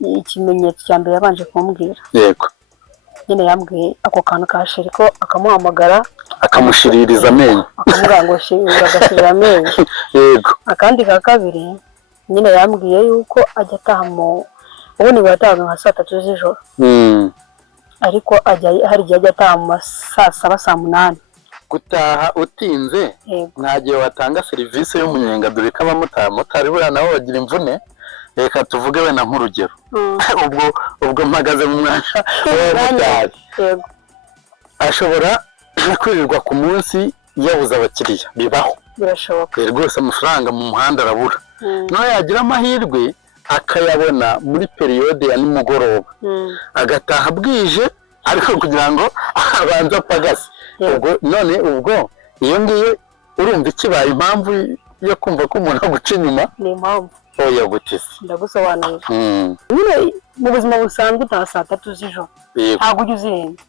ikimenyetso cya mbere yabanje kumbwira. Yego. Nyine yambwiye ako kantu ka sheri ko akamuhamagara akamushiririza amenyo akamubwira ngo agashirira amenyo. Yego. Akandi ka kabiri nyine yambwiye yuko ajya ataha ubundi batahaga nka 3 z'ijoro. Ariko hari igihe ajya ataha mu saa 7 saa 8. Gutaha utinze ntagiye watanga serivisi y'umunyenga dore ko abamotari buriya nabo bagira imvune. Reka tuvuge wenda nk'urugero. ubwo mpagaze mu mwanya w'abamotari. Ashobora kwirirwa ku munsi yabuze abakiriya. Bibaho. Birashoboka. Rwose amafaranga mu muhanda arabura. No yagira amahirwe akayabona muri periode ya nimugoroba. Agataha bwije ariko kugira ngo abanza apagase. Ubwo iyo ngiyo urumva ikibaye impamvu yo kumva ko umuntu aguca inyuma. Ni impamvu. Oya gutise. Ndagusobanurira. Nyine mu buzima busanzwe utaha saa 3 z'ijoro. Ntabwo ujya uzirenga.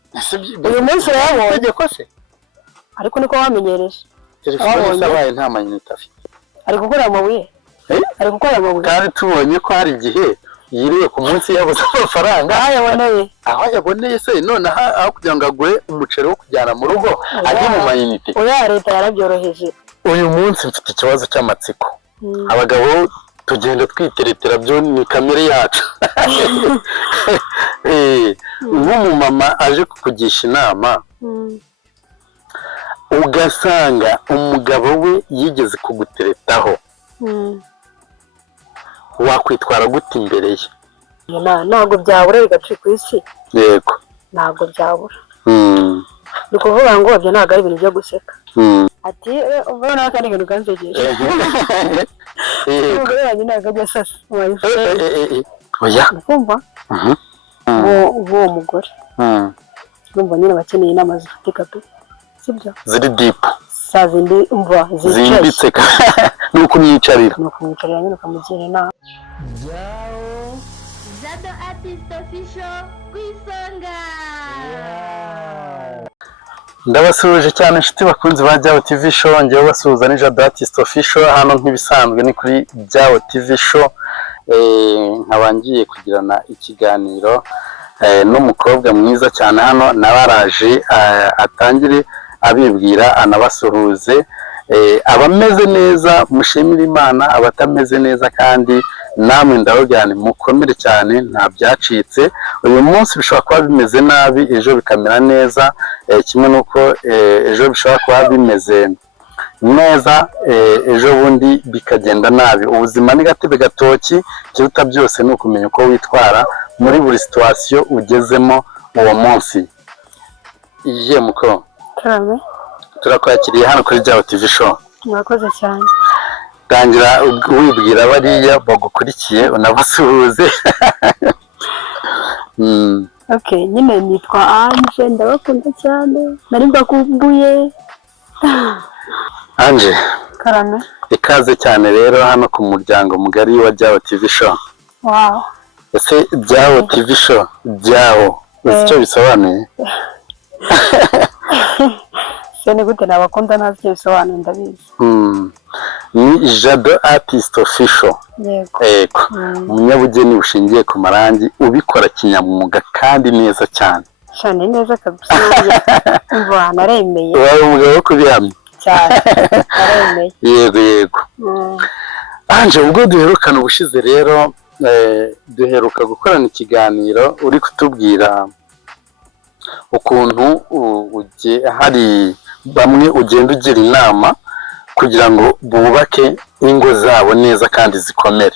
Uyu munsi yabonye ko se. Ariko niko wamenyereje. Telefone zabaye nta mayinite afite. Ari gukora amabuye. Ari gukora amabuye. Kandi tubonye ko hari igihe yiriwe ku munsi yabuze amafaranga. Aho yaboneye se none aho kugira ngo agure umuceri wo kujyana mu rugo ajye mu mayinite. Oya leta yarabyoroheje. Uyu munsi mfite ikibazo cy'amatsiko. Abagabo tugenda twiteretera byo ni kamere yacu. Nk'umumama aje kukugisha inama ugasanga umugabo we yigeze kuguteretaho. Wakwitwara gute imbere ye? Ntabwo byabura bigaci ku isi. Yego. Ntabwo byabura. Ni kuvuga ngo ibyo ntabwo ari ibintu byo guseka. Ati ubona akandi kantu kansegeje. Umugore wanjye ntabwo ajya asasa. Oya. Ukumva? Uwo mugore. Urumva nyine bakeneye inama zifatika pe. Sibyo? Ziri deep. Savindi umva zimbitse nuko myicarira. Nuko myicarira nyine ukamugira inama. Jado Artist Official kwisonga. Ndabasuje cyane inshuti bakunzi ba Jao TV Show. Ngiye basuhuza ni Jado Artist Official hano nk'ibisanzwe ni kuri Jao TV Show. Nkabangiye kugirana ikiganiro n'umukobwa mwiza cyane hano nabaraje atangire abibwira anabasuhuze. Abameze neza mushimira Imana, abatameze neza kandi namwe ndabagane mukomere cyane nta byacitse. Uyu munsi bishobora kuba bimeze nabi ejo bikamera neza, kimwe nuko ejo bishobora kuba bimeze neza ejo bundi bikagenda nabi. Ubuzima ni gatebe gatoki, kiruta byose ni ukumenya uko witwara muri buri situation ugezemo uwo munsi. Iye muko Karame. Turakwakiriye hano kuri Jao TV Show. Mwakoze cyane. Tangira wibwira bariya bagukurikiye unabasuhuze. Okay, nyine nitwa Anje, ndabakunda cyane. Nari mbakumbuye. Anje. Karame. Ikaze cyane rero hano ku muryango mugari wa Jao TV Show. Wow. Ese Jao TV Show, Jao, icyo bisobanuye? Sene gute nabakunda ntabyo bisobanuye ndabizi. Ni Jado Artist Official. Yego. Umunyabugeni ushingiye ku marangi ubikora kinyamwuga kandi neza cyane. Cyane neza kabisa. Umva naremeye. Wawe umugabo wo kubihamya. Cyane. Naremeye. Yego. Anje ubwo duherukana ubushize rero duheruka gukorana ikiganiro uri kutubwira ukuntu hari bamwe ugenda ugira inama kugira ngo bubake ingo zabo neza kandi zikomere.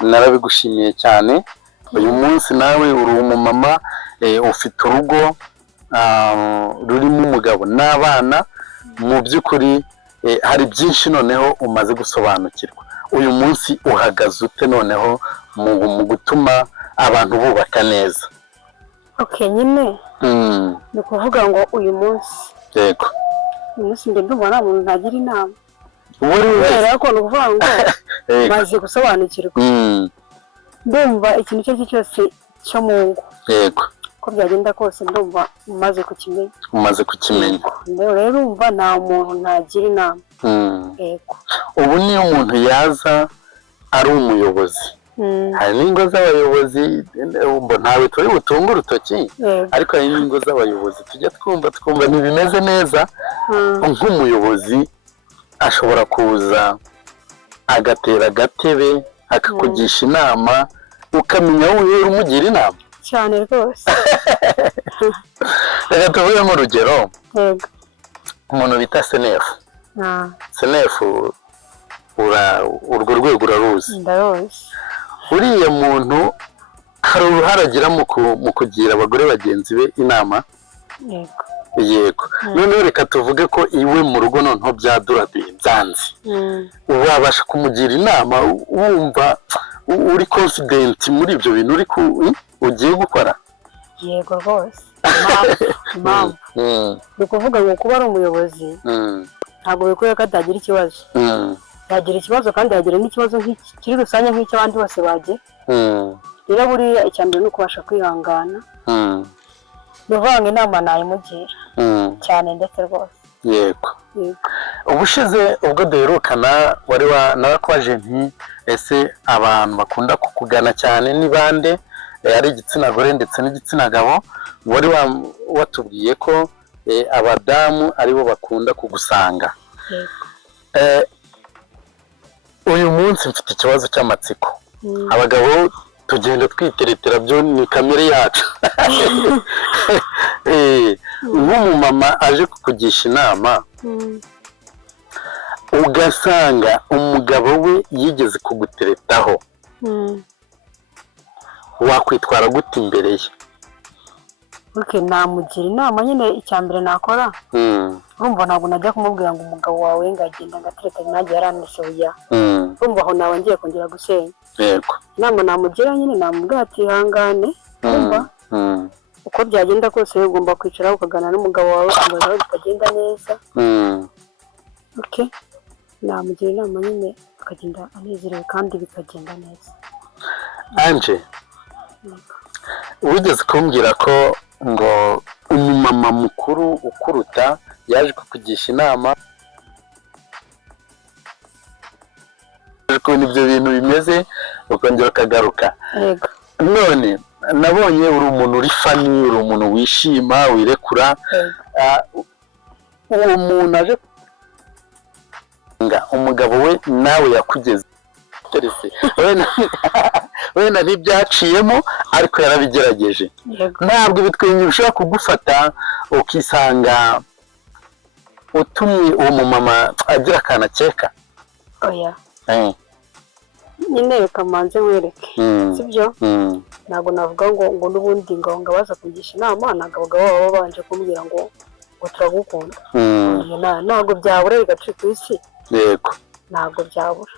Narabigushimiye cyane. Uyu munsi nawe uri umumama ufite urugo rurimo umugabo n'abana. Mu by'ukuri hari byinshi noneho umaze gusobanukirwa. Uyu munsi uhagaze ute noneho mu gutuma abantu bubaka neza? Okay, nyine ni kuvuga ngo uyu munsi. Yego. Uyu munsi ndumva nta muntu ntagira inama. Kubera ko ni ukuvuga ngo maze gusobanukirwa. Ndumva ikintu icyo cyose cyo mu ngo. Yego. Ko byagenda kose ndumva umaze kukimenya. Umaze kukimenya. Rero urumva nta muntu ntagira inama. Yego. Ubu niyo umuntu yaza ari umuyobozi hari n'ingo z'abayobozi ntawe turi butunge urutoki ariko hari n'ingo z'abayobozi tujya twumva ntibimeze neza nk'umuyobozi ashobora kuza agatera agatebe akakugisha inama ukamenya wowe umugira inama cyane rwose. Reka tuvuge nk'urugero umuntu bita senefu urwo rwego uraruzi. Ndaruzi. Uriya muntu hari uruhare agira mu kugira abagore bagenzi be inama. Yego. Noneho reka tuvuge ko iwe mu rugo noneho byaduraduye byanze. Wabasha kumugira inama wumva uri confident muri ibyo bintu ugiye gukora? Yego rwose. Impamvu ni ukuvuga ngo kuba ari umuyobozi ntabwo bikwiye ko atagira ikibazo. Yagira ikibazo kandi yagira n'ikibazo kiri rusange nk'icy'abandi bose bagiye. Rero buriya icyambere ni ukubasha kwihangana. Nuvanga inama nayimugira cyane ndetse rwose. Yego. Ubushize ubwo duherukana wari narakwaje nti ese abantu bakunda kukugana cyane ni bande? Ari igitsina gore ndetse n'igitsina gabo. Wari watubwiye ko abadamu aribo bakunda kugusanga. Uyu munsi mfite ikibazo cy'amatsiko. Abagabo tugenda twiteretera byo ni kamere yacu. Nk'umumama aje kukugisha inama ugasanga umugabo we yigeze kuguteretaho, wakwitwara gute imbere ye? Namugira inama nyine icyambere nakora. Urumva ntabwo najya kumubwira ngo umugabo wawe ngagenda ngatereta nanjye yarandise oya. Urumva aho nawe ngiye kongera gusenya. Yego. Inama namugira nyine namubwira ati ihangane. Urumva uko byagenda kose ugomba kwicara ukagana n'umugabo wawe kugira ngo bitagenda neza. Namugira inama nyine akagenda anezerewe kandi bikagenda neza. Anje wigeze kumbwira ko ngo umumama mukuru ukuruta yaje kukugisha inama ukuntu ibyo bintu bimeze ukongera ukagaruka. None nabonye uri umuntu uri fani, uri umuntu wishima wirekura. Uwo muntu aje umugabo we nawe yakugeze wenda ntibyaciyemo ariko yarabigerageje. Ntabwo bitwenge bishobora kugufata ukisanga utumye uwo mumama agira akantu akeka? Oya. Nyine reka manze wereke sibyo? Ntabwo navuga ngo n'ubundi ngo baza kugisha inama ntabwo abagabo baba babanje kumbwira ngo turagukunda. Ntabwo byabura bigaca ku isi. Yego. Ntabwo byabura.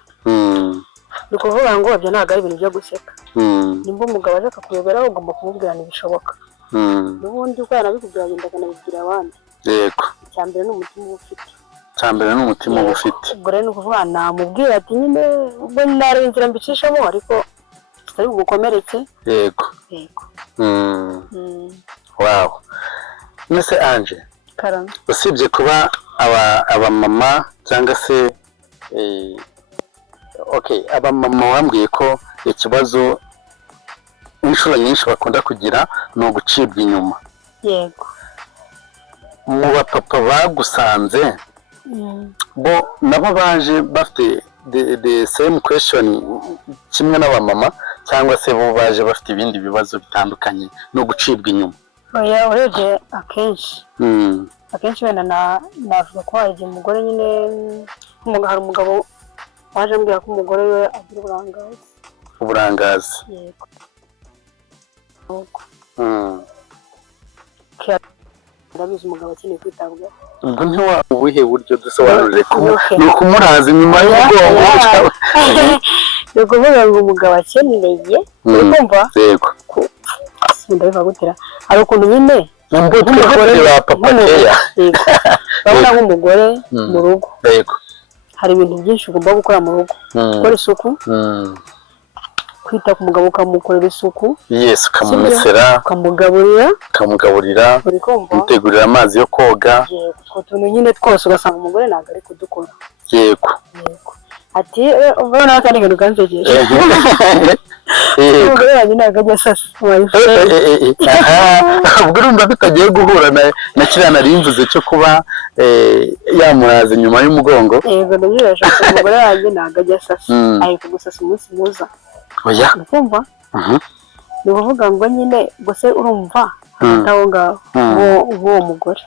Ni ukuvuga ngo ibyo ntabwo ari ibintu byo guseka. Nimba umugabo aje akakuyobera ugomba kumubwira ntibishoboka. N'ubundi uko yanabikubwira agenda akanabibwira abandi. Yego. Icyambere ni umutima uba ufite. Icyambere ni umutima uba ufite. Ubwo rero ni ukuvuga namubwira ati nyine ubwo nari inzira mbicishamo ariko kitari bugukomeretse. Yego. Yego. Wow. Nese Anje. Karame. Usibye kuba abamama cyangwa se abamama wambwiye ko ikibazo inshuro nyinshi bakunda kugira ni ugucibwa inyuma. Yego. Mu bapapa bagusanze bo nabo baje bafite the same question kimwe n'abamama cyangwa se bo baje bafite ibindi bibazo bitandukanye no gucibwa inyuma? Oya, urebye akenshi wenda navuga ko hari umugore nyine hari umugabo waje ambwira ko umugore we agira uburangazi. Yego. Ndabizi umugabo akeneye kwitabwaho. Ubwo ntiwaba ubuhe buryo dusobanurire ni ukumuraza inyuma y'umugongo? Ni ukuvuga ngo umugabo akeneye kumva. Yego. Ndabiva gutera hari ukuntu nyine nk'umugore wa papa Keya urabona nk'umugore mu rugo. Yego. Hari ibintu byinshi ugomba gukora mu rugo. Gukora isuku, kwita ku mugabo ukamukorera isuku. Yes, ukamumesera, ukamugaburira, umutegurira amazi yo koga. Yego, utuntu nyine twose ugasanga umugore ntabwo ari kudukora. Yego. ati ubona akandi kantu kansekeje umugore wanjye ntabwo ajya asasa ubwo urumva bitagiye guhura na kiriya nari mvuze cyo kuba yamuraza inyuma y'umugongo. yego ndabyibasha umugore wanjye ntabwo ajya asasa ariko gusasa umunsi muza oya ukumva ni ukuvuga ngo nyine gusa urumva hagati aho ngaho nk'uwo mugore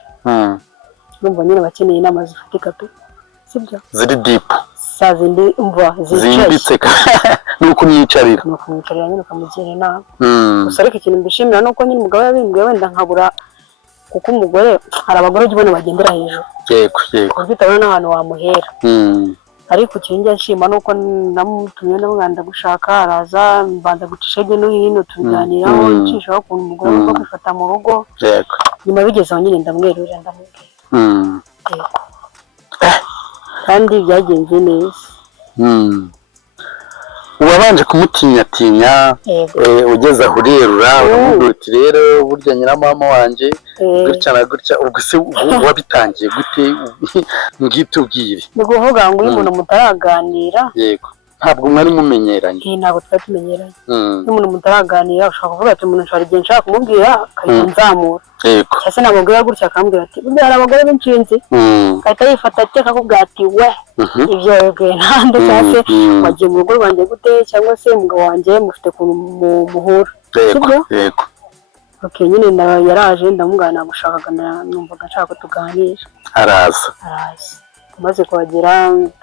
urumva nyine bakeneye inama zifatika pe sibyo ziri dipu saa zindi umva zimbitse nuko umwicarira nyine ukamugira inama gusa ariko ikintu mbishimira ni uko nyine umugabo yabimbwiye wenda nkabura kuko umugore hari abagore ujya ubona bagendera hejuru yego ku buryo utabona n'ahantu wamuhera ariko ikintu njya nshima ni uko namutumye ndamwanda gushaka araza mbanza gucisha hirya no hino tubiganiraho ncishaho ukuntu umugore agomba kwifata mu rugo nyuma bigezeho nyine ndamwerurira ndamubwira kandi byagenze neza. wabanje kumutinyatinya ugeze aho urerura uramubwira uti rero burya nyiramama wanjye gutya na gutya ubwo se wabitangiye gute ngitubwire. ni ukuvuga ngo iyo umuntu mutaraganira yego ntabwo mwari mumenyeranye. ntabwo twari tumenyeranye iyo umuntu mutaraganira ushobora kuvuga ati umuntu nshobora igihe nshaka kumubwira akahita nzamura cyangwa se namubwira gutya akambwira ati burya hari abagore b'inshinzi agahita yifata ati akakubwira ati we ibyo webwe ntande cyangwa se wagiye mu rugo rwanjye gute cyangwa se umugabo wanjye mufite ukuntu muhura sibyo nyine yaraje ndamubwira nagushakaga numvaga nshaka ko tuganira araza tumaze kuhagera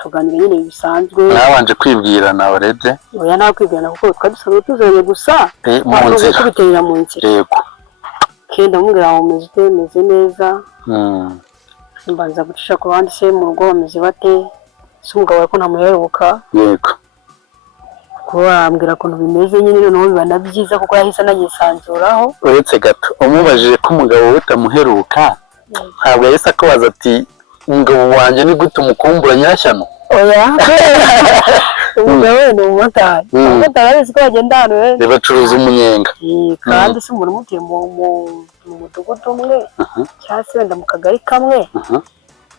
tuganira nyine bisanzwe. nabanje kwibwira nawe urebye oya nta kwibwirana kuko twari dusanzwe tuzanye gusa mu nzira kubiterera mu nzira yego ndamubwira ngo meze neza mbanza gucisha ku ruhande se mu rugo bameze bate se umugabo we ko ntamuheruka yego kuba ambwira ukuntu bimeze nyine noneho biba na byiza kuko yahise anagisanzuraho. uretse gato umubajije ko umugabo we utamuheruka ntabwo yahise akubaza ati umugabo wanjye ni gute umukumbura nyirashyano. oya umugabo we ni umumotari arabizi ko bagenda ahantu henshi bacuruza umunyenga kandi se umuntu umutuye mu mudugudu umwe cyangwa se wenda mu kagari kamwe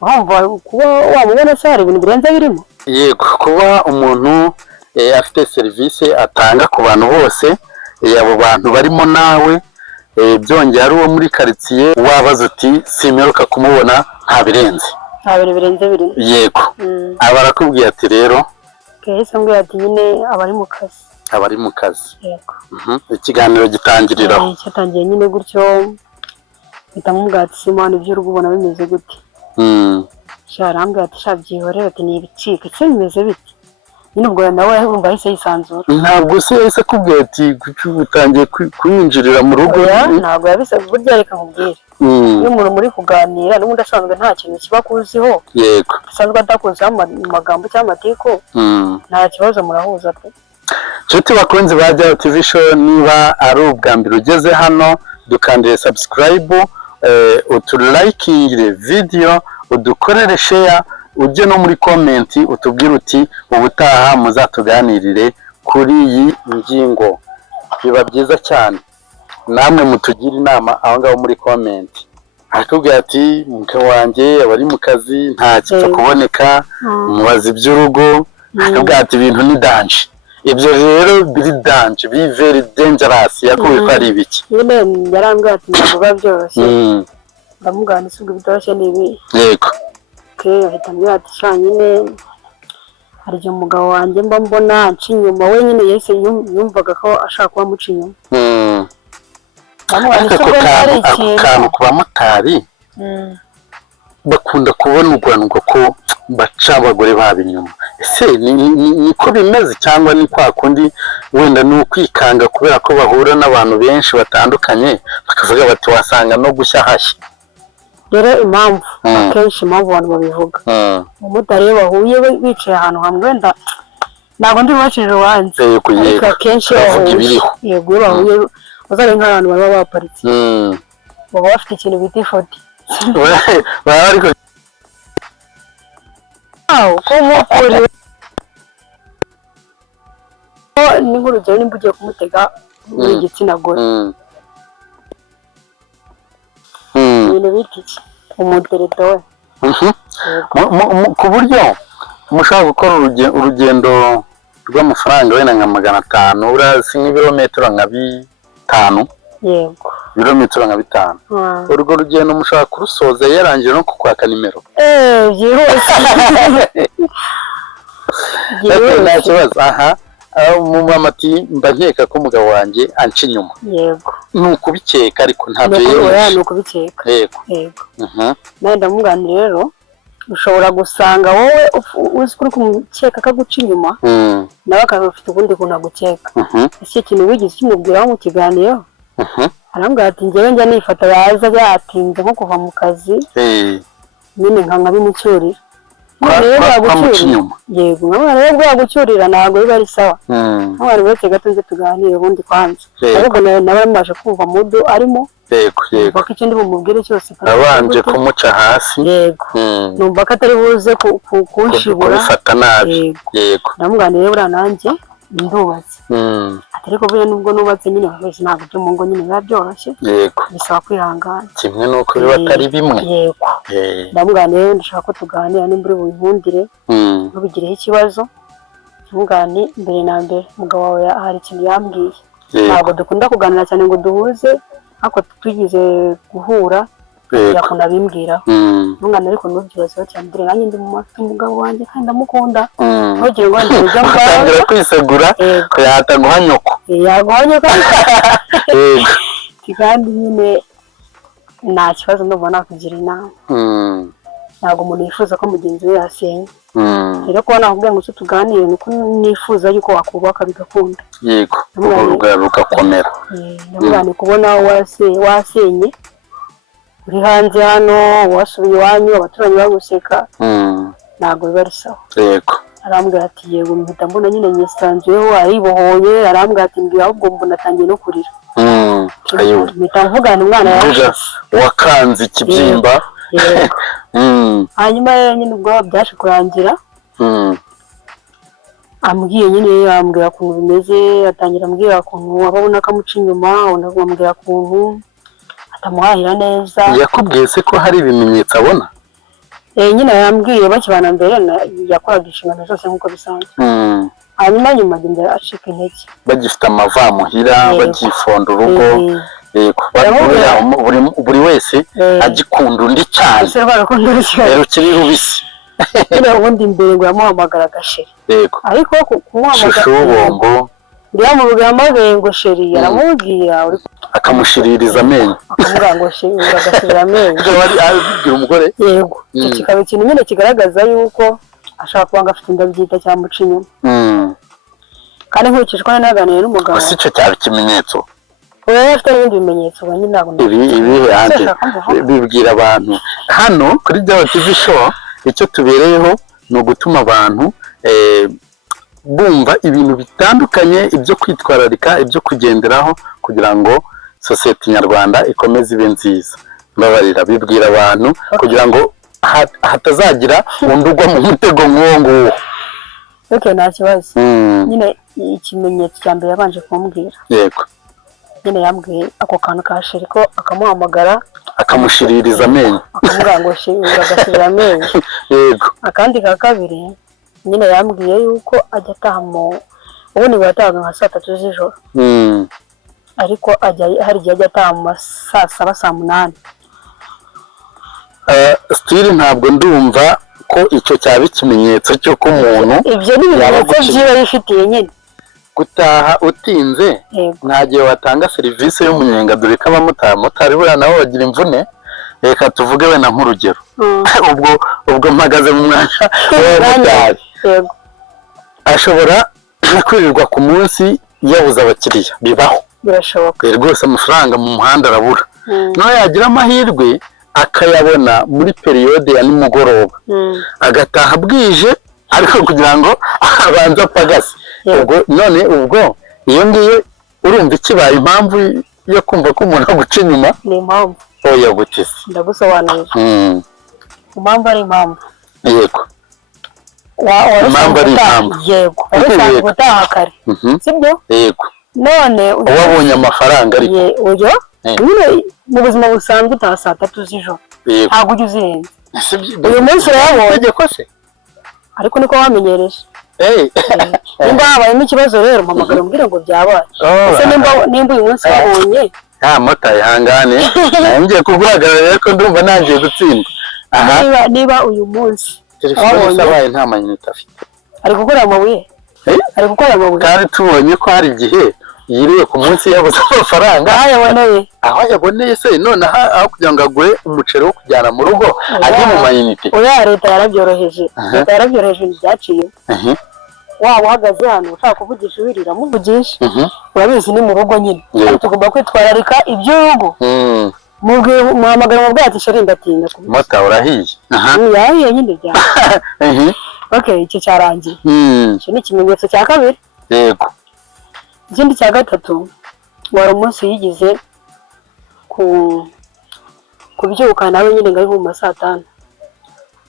wumva kuba wamubona se hari ibintu birenze birimo. yego kuba umuntu afite serivisi atanga ku bantu bose abo bantu barimo nawe byongeye ari uwo muri karitsiye wabaza uti simperuka kumubona nta birenze nta bintu birenze birimo. yego aba arakubwiye ati rero yahise ambwira ati nyine abari mu kazi abari mu kazi. yego ikiganiro gitangiriraho cyatangiye nyine gutyo mpita mubwira ati simana ibyo uri kubona bimeze gute arambwira ati shabyihorera ati ni ibicika ese bimeze bite nyine ubwo nawe wumva ahise yisanzura. ntabwo se yahise akubwira ati utangiye kwinjirira mu rugo. ntabwo yabisabye burya reka nkubwire iyo umuntu muri kuganira n'ubundi asanzwe nta kintu kiba kuziho yego asanzwe adakuziho amagambo cyangwa amatiku nta kibazo murahuza pe. nshuti bakunzi ba Jao TV show niba ari ubwa mbere ugeze hano dukandire subscribe utulikingire video udukorere share ujye no muri comment utubwire uti ubutaha muzatuganirire kuri iyi ngingo biba byiza cyane namwe mutugira inama aho ngaho muri comment. akubwira ati umugabo wanjye abari mu kazi nta kipfa kuboneka mubaza iby'urugo akubwira ati ibintu ni danje ibyo rero biri danje biri very dangerous yakuye ko ari ibiki nyine yarambwira ati ntabwo biba byoroshye ndamubwira nti subwo bitoroshye ni ibi yego ahita ambwira ati sha nyine hari igihe umugabo wanjye mba mbona anca inyuma we nyine yahise yumvaga ko ashaka kuba amuca inyuma. ako kantu ku bamotari bakunda kubonurwanirwa ko baca abagore babo inyuma. ese niko bimeze cyangwa ni kwa kundi wenda ni ukwikanga kubera ko bahura n'abantu benshi batandukanye bakavuga bati wasanga no gushya hashya. rero impamvu akenshi impamvu abantu babivuga umumotari iyo bahuye bicaye ahantu hamwe wenda ntabwo ndi bubacire urubanza ariko akenshi iyo bahuye uzare nk'abantu baba baparitse baba bafite ikintu bita ifoti baba ariko kumukuri ni nk'urugero nimba ugiye kumutega muri igitsina gore ibintu bita iki umuderedo we ku buryo mushaka gukora urugendo rw'amafaranga wenda nka 500 urasi nk'ibirometero nka 5. yego ibirometero nka 5. urwo rugendo mushaka kurusoza yarangije no kukwaka nimero byihuse nta kibazo aha mu mamati mba nkeka ko umugabo wanjye anca inyuma yego nuko bikeka ariko ntabyo yewe nuko bikeka yego nawe ndamuganira rero ushobora gusanga wowe uzi kuri kumukeka kaguca inyuma nawe akaba afite ubundi kuntu agukeka ese ikintu wigeze kimubwiraho mu kiganiro arambwira ati njyewe njya nifata yaza yatinze nko kuva mu kazi nyine nkabimucyurira yego nk'abantu rero bwagucyurira ntabwo biba ari sawa nk'abantu bose gato nze tuganire ubundi kwanza ahubwo nawe maje kumva mudu arimo yego bako icyo ndi bumubwire cyose abanje kumuca hasi yego numva ko atari buze kunshibura kubifata nabi yego ndamuganire buriya nanjye ndubatse ariko buriya nubwo nubatse nyine wese ntabwo byo mu ngo nyine biba byoroshye yego bisaba kwihangana kimwe nuko biba atari bimwe yego ndamuganire ndashaka ko tuganira nimba uri bunkundire ntubigireho ikibazo ntugane mbere na mbere umugabo wawe hari ikintu yambwiye ntabwo dukunda kuganira cyane ngo duhuze ariko tugize guhura yakunda bimbwiraho ntungane ariko ntubyibazeho cyane dore nanjye ndi mu mafi umugabo wanjye kandi ndamukunda ntugire ngo njye ujya mbaza kwisegura yataguha nyoko yaguha nyoko kandi nyine nta kibazo ndumva nakugira inama ntabwo umuntu yifuza ko mugenzi we yasenya rero kuba nakubwira ngo tuganire nuko nifuza yuko wakubaka bigakunda yego rugakomera ndamubane kubona wasenye uri hanze hano wasubiye iwanyu abaturanyi baguseka ntabwo biba ari sawa yego arambwira ati yego mpita mbona nyine nyisanzuyeho aribohoye arambwira ati mbwira ahubwo mbona atangiye no kurira mpita mvugana umwana yaje wakanze ikibyimba hanyuma rero nyine ubwo byaje kurangira ambwiye nyine yambwira ukuntu bimeze atangira ambwira ukuntu ababona akamuca inyuma ambwira ukuntu atamuhahira neza yakubwiye se ko hari ibimenyetso abona nyine yambwiye bakibana mbere yakoraga inshingano zose nk'uko bisanzwe hanyuma nyuma agenda acika intege bagifite amavamuhira bagifonda urugo buri wese agikunda undi cyane rero kiri rubisi nyine ubundi mbere ngo yamuhamagara agasheri ariko kumuhamagara yamubwira amavengo sheri yaramubwira akamushiririza amenyo akamubwira ngo sheri agashirira amenyo abibwira umugore yego icyo kikaba ikintu nyine kigaragaza yuko ashaka kuba ngo afite inda byita cyangwa muca inyuma kandi nkurikije ko naganiriye n'umugabo gusa icyo cyaba ikimenyetso urabona afite n'ibindi bimenyetso nyine ntabwo ibihe hanze bibwira abantu hano kuri Byawe TV show icyo tubereyeho ni ugutuma abantu bumva ibintu bitandukanye ibyo kwitwararika ibyo kugenderaho kugira ngo sosiyete nyarwanda ikomeze ibe nziza mbabarira bibwira abantu kugira ngo hatazagira undi ugwa mu mutego nk'uwo nguwo nta kibazo nyine ikimenyetso cya mbere yabanje kumubwira yego nyine yambwiye ako kantu ka sheri ko akamuhamagara akamushiririza amenyo akamubwira ngo sheri agashirira amenyo yego akandi ka kabiri nyine yambwiye yuko ajya ataha ubundi ngo yatahaga nka 3 z'ijoro ariko hari igihe ajya ataha mu saa 7 saa 8 stili ntabwo ndumva ko icyo cyaba ikimenyetso cy'uko umuntu ibyo ni ibimenyetso byiba bifitiye nyine gutaha utinze nta gihe watanga serivisi y'umunyenga dore ko abamotari buriya nabo bagira imvune reka tuvuge wenda nk'urugero ubwo mpagaze mu mwanya w'abamotari ashobora kwirirwa ku munsi yabuze abakiriya bibaho birashoboka rwose amafaranga mu muhanda arabura nawe yagira amahirwe akayabona muri periyode ya nimugoroba agataha bwije ariko kugira ngo abanze apagase ubwo iyo ngiyo urumva ikibaye impamvu yo kumva ko umuntu aguca inyuma ni impamvu oya gutise ndagusobanurira impamvu ari impamvu yego impamvu ari impamvu yego usanzwe gutaha kare sibyo yego none wabonye amafaranga ariko uyo nyine mu buzima busanzwe utaha saa 3 z'ijoro ntabwo ujya uzirenze uyu munsi urayabonye ko se ariko niko wamenyereje eh nimba habayemo ikibazo rero mpamagara umbwire ngo byabaye ese nimba uyu munsi wabonye mota ihangane ngiye kuguhagarara ko ndumva nangiye gutsinda niba uyu munsi telefone sabaye nta mayinite afite ari gukora amabuye kandi tubonye ko hari igihe yiriwe ku munsi yabuze amafaranga aho yaboneye se none aho kugira ngo agure umuceri wo kujyana mu rugo ajye mu mayinite oya leta yarabyoroheje ibyaciye waba uhagaze hano ushaka kuvugisha wirira muvugisha urabizi ni mu rugo nyine tugomba kwitwararika iby'urugo muhamagara mu bwacu sharinda atinya mota urahiye yahiye nyine byane okay icyo cyarangiye icyo ni ikimenyetso cya kabiri yego ikindi cya gatatu wari umunsi yigize kubyuka nawe nyine ngari mu saa 5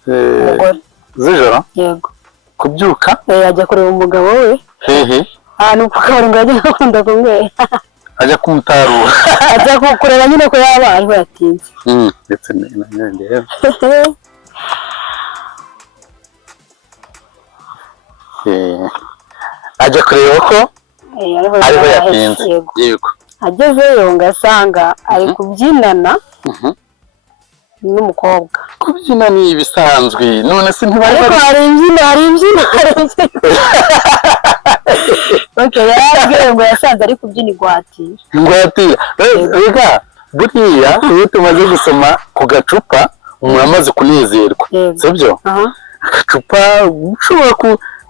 umugore z'ijoro yego kubyuka ajya kureba umugabo we ahantu kukabari ngo ajya akunda kumwera ajya kumutarura ajya kureba nyine ko yaba ariho yatinze ndetse n'indero ajya kureba ko ariho yatinze yego agezeyo ngasanga ari kubyinana n'umukobwa kubyina ni ibisanzwe none se ntibari ariko hari imbyino okay yarabwiye ngo yasanze ari kubyina ingwatira rega buriya iyo tumaze gusoma ku gacupa umuntu amaze kunezerwa sibyo agacupa ushobora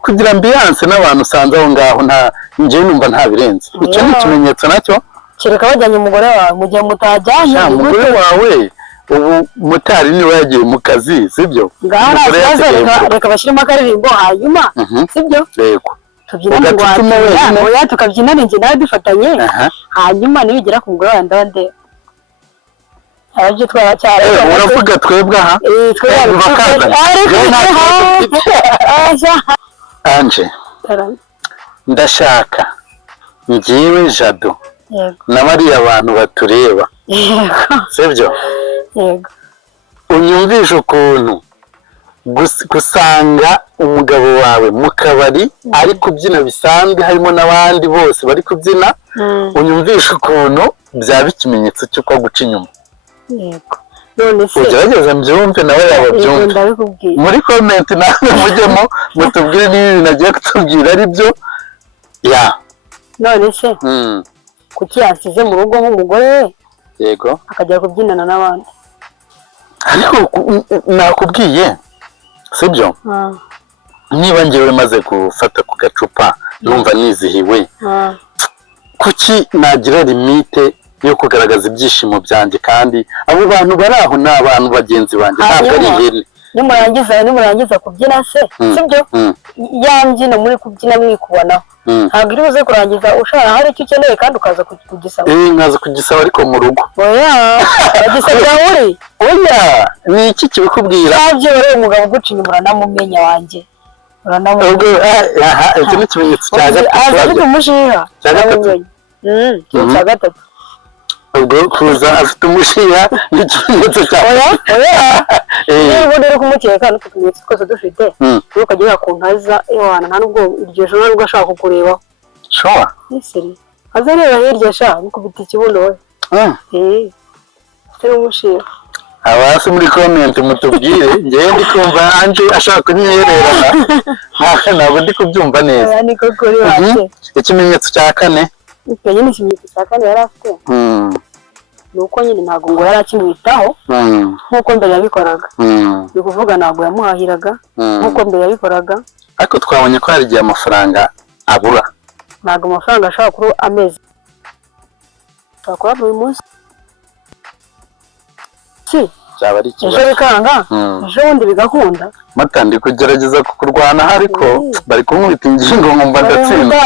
kugira ambiance n'abantu usanze aho ngaho njyewe numva nta birenze icyo ni ikimenyetso nacyo kereka wajyanye umugore wawe mu gihe mutajyanye umugore wawe ubu motari niwe yagiye mu kazi sibyo reka bashyiremo akaririmbo hanyuma sibyo yego tubyina ingwatira tukabyina ninjye nawe dufatanye hanyuma nibigera ku mugore wawe ndabande arabyo twara cyane uravuga twebwe aha Anje ndashaka ngiwe Jado na bariya abantu batureba sibyo unyumvisha ukuntu gusanga umugabo wawe mu kabari ari kubyina bisanzwe harimo n'abandi bose bari kubyina unyumvisha ukuntu byaba ikimenyetso cy'uko guca inyuma ugerageza mbyumve nawe yababyumve muri comment namwe mujyemo mutubwire n'ibintu nagiye kutubwira ari byo none se kuki yansize mu rugo nk'umugore we yego akajya kubyinana n'abandi ariko nakubwiye sibyo niba ngewe maze gufata ku gacupa numva nizihiwe kuki nagira limite yo kugaragaza ibyishimo byanjye kandi abo bantu bari aho ni abantu bagenzi banjye ntabwo ari ihene nimurangiza kubyina se sibyo yambyina muri kubyina mwikubonaho ntabwo iri buze kurangiza ushaka hari icyo ukeneye kandi ukaza kugisaba nkaza kugisaba ariko mu rugo bagisabira uri ni iki kibikubwira ntabyo rero umugabo uguca inyuma uranamumenya wanjye iki ni ikimenyetso cya gatatu afite umushiha cya gatatu ubwo kuza afite umushiha ni ikimenyetso cya niba uri kumukeka n'utwo tumenyetso twose dufite ukajya ku nkaza iwana nta nubwo iryo joro nubwo ashaka kukurebaho niseri azareba hirya ashaka gukubita ikibuno we afite n'umushiha abasi muri comment mutubwire ngewe ndi kumva Anje ashaka kunyihererana ntabwo ndi kubyumva neza niko kuri wacu ikimenyetso cya kane nyine ikimenyetso cya kane yari afite nuko nyine ntabwo ngo yari akimwitaho nk'uko mbere yabikoraga ni ukuvuga ntabwo yamuhahiraga nk'uko mbere yabikoraga ariko twabonye ko hari igihe amafaranga abura ntabwo amafaranga ashobora kuba amezi twakora buri munsi byaba ari ikibazo ejo bikanga ejo bundi bigakunda mata ndi kugerageza kukurwana ariko bari kunkubita ingingo nkumva ndatsinda